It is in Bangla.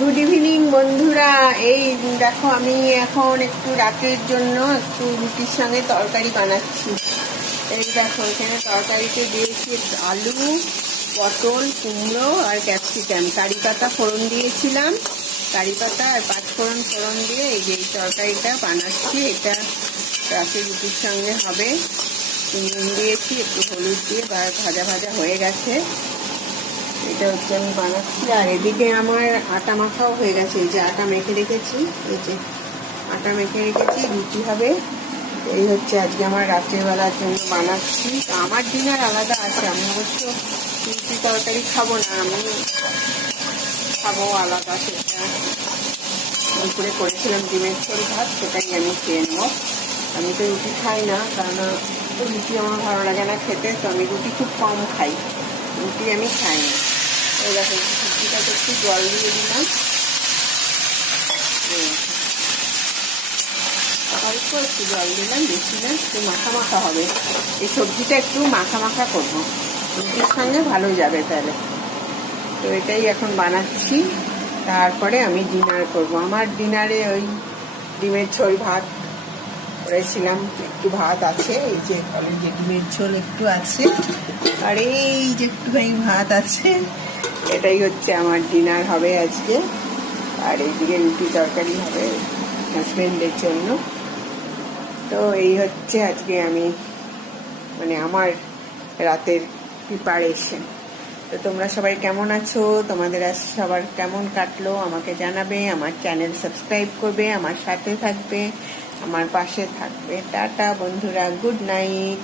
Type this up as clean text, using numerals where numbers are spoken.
গুড ইভিনিং বন্ধুরা। এই দেখো আমি এখন একটু রাতের জন্য একটু রুটির সঙ্গে তরকারি বানাচ্ছি। এই দেখো এখানে তরকারিতে দিয়েছি আলু, পটল, কুমড়ো আর ক্যাপসিকাম, কারি পাতা ফোড়ন দিয়েছিলাম। কারি পাতা আর পাঁচফোড়ন ফোড়ন দিয়ে এই যে তরকারিটা বানাচ্ছি। এটা রাতের রুটির সঙ্গে হবে। নুন দিয়েছি, একটু হলুদ দিয়ে ভাজা ভাজা হয়ে গেছে। এটা হচ্ছে আমি বানাচ্ছি। আর এদিকে আমার আটা মাখাও হয়ে গেছে। এই যে আটা মেখে রেখেছি, এই যে আটা মেখে রেখেছি, রুটি হবে। এই হচ্ছে আজকে আমার রাত্রেবেলার জন্য বানাচ্ছি। আমার ডিনার আলাদা আছে, আমি অবশ্য রুটি তরকারি খাবো না, আমি খাবো আলাদা। সেটা দুপুরে করেছিলাম ডিমের ঝোল ভাত, সেটাই আমি খেয়ে নেবো। আমি তো রুটি খাই না, কারণ রুটি আমার ভালো লাগে না খেতে, তো আমি রুটি খুব কম খাই, রুটি আমি খাই না। এই দেখো সবজিটাতে একটু জল দিয়ে দিলাম, অল্প একটু জল দিলাম, বেশি না, একটু মাখা মাখা হবে। এই সবজিটা একটু মাখা মাখা করবো, রুটির সঙ্গে ভালো যাবে তাহলে। তো এটাই এখন বানাচ্ছি, তারপরে আমি ডিনার করব। আমার ডিনারে ওই ডিমের ঝোল ভাত করেছিলাম, একটু ভাত আছে, এই যে কলেজে ডিমের ঝোল একটু আছে, আর এই যে একটুখানি ভাত আছে। এটাই হচ্ছে আমার ডিনার হবে আজকে। আর এইদিকে রুটি তরকারি হবে হাজবেন্ডের জন্য। তো এই হচ্ছে আজকে আমি আমার রাতের প্রিপারেশন। তো তোমরা সবাই কেমন আছো? তোমাদের আজ সবার কেমন কাটলো আমাকে জানাবে। আমার চ্যানেল সাবস্ক্রাইব করবে, আমার সাথে থাকবে, আমার পাশে থাকবে। টাটা বন্ধুরা, গুড নাইট।